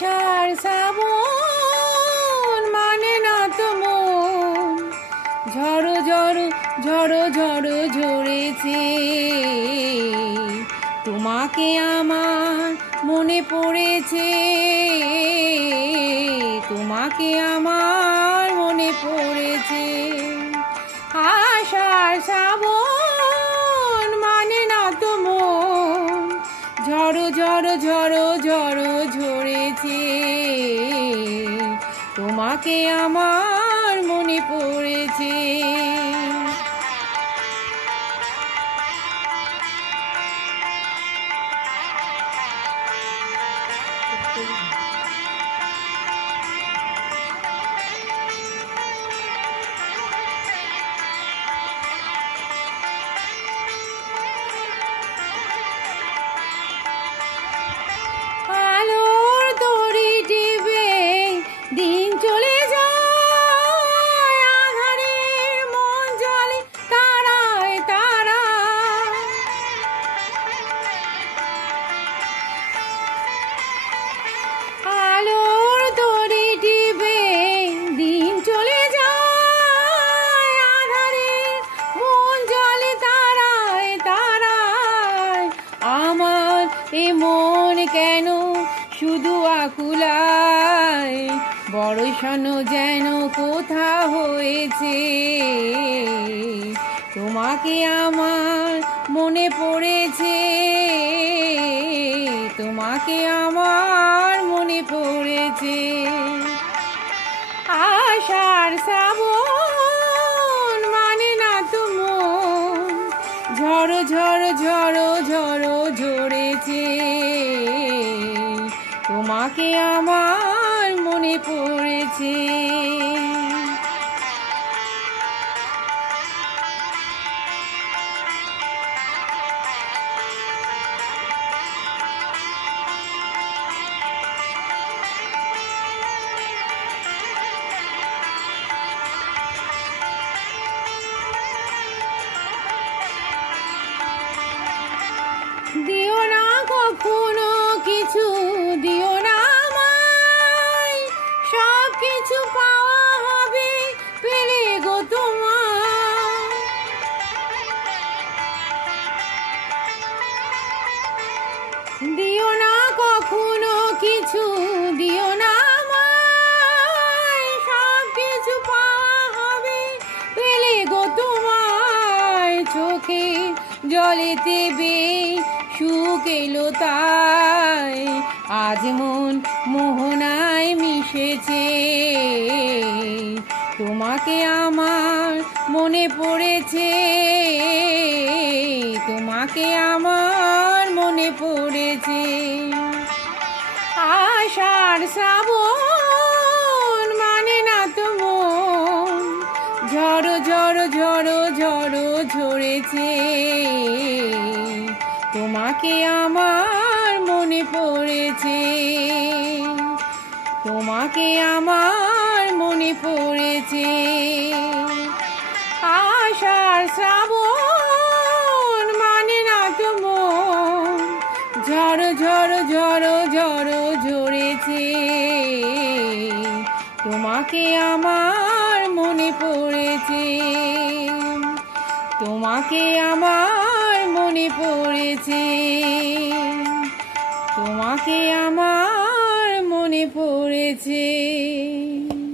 আষাঢ় শ্রাবণ মানে না তো মন, ঝড়ো ঝড়ো ঝড়ো ঝড়ো ঝরেছে। তোমাকে আমার মনে পড়েছে, তোমাকে আমার মনে পড়েছে। আষাঢ় শ্রাবণ মানে না তো মন, ঝড়ো ঝড়ো ঝড়ো ঝড়ো ঝরেছে। তোমাকে আমার মনে পড়েছে। আলোর দড়ি টিপে দিন চলে যায়, আঁধারে মন জ্বলে তারায় তারায়। আলোর দড়ি টিপে দিন চলে যায়, আঁধারে মন জ্বলে তারায় তারায়। আমার এ মন কেন শুধু আকুলায়, বড়সন যেন কোথা হয়েছে। তোমাকে আমার মনে পড়েছে, তোমাকে আমার মনে পড়েছে। আষাঢ় শ্রাবণ মানে না তো মন, ঝড়ো ঝড়ো ঝড়ো ঝড়ো ঝরেছে। তোমাকে আমার মনে পড়েছে। দিও না কখনো কিছু, দিও না আমায়, সব কিছু পাওয়া হবে পেলে গো তোমার। দিও না কখনো কিছু, দিও না আমায়, সব কিছু পাওয়া হবে পেলে গো তোমায়। চোখে জলেতে সুখ এলো তাই, আজ মন মোহনায় মিশেছে। তোমাকে আমার মনে পড়েছে, তোমাকে আমার মনে পড়েছে। আষাঢ় শ্রাবণ মানে না তো মন, ঝড়ো ঝড়ো ঝড়ো ঝড়ো ঝরেছে। তোমাকে আমার মনে পড়েছে, তোমাকে আমার মনে পড়েছে। আষাঢ় শ্রাবণ মানে না তো মন, ঝড়ো ঝড়ো ঝড়ো ঝড়ো ঝরেছে। তোমাকে আমার মনে পড়েছে, তোমাকে আমার মনে পড়েছে, তোমাকে আমার মনে পড়েছে।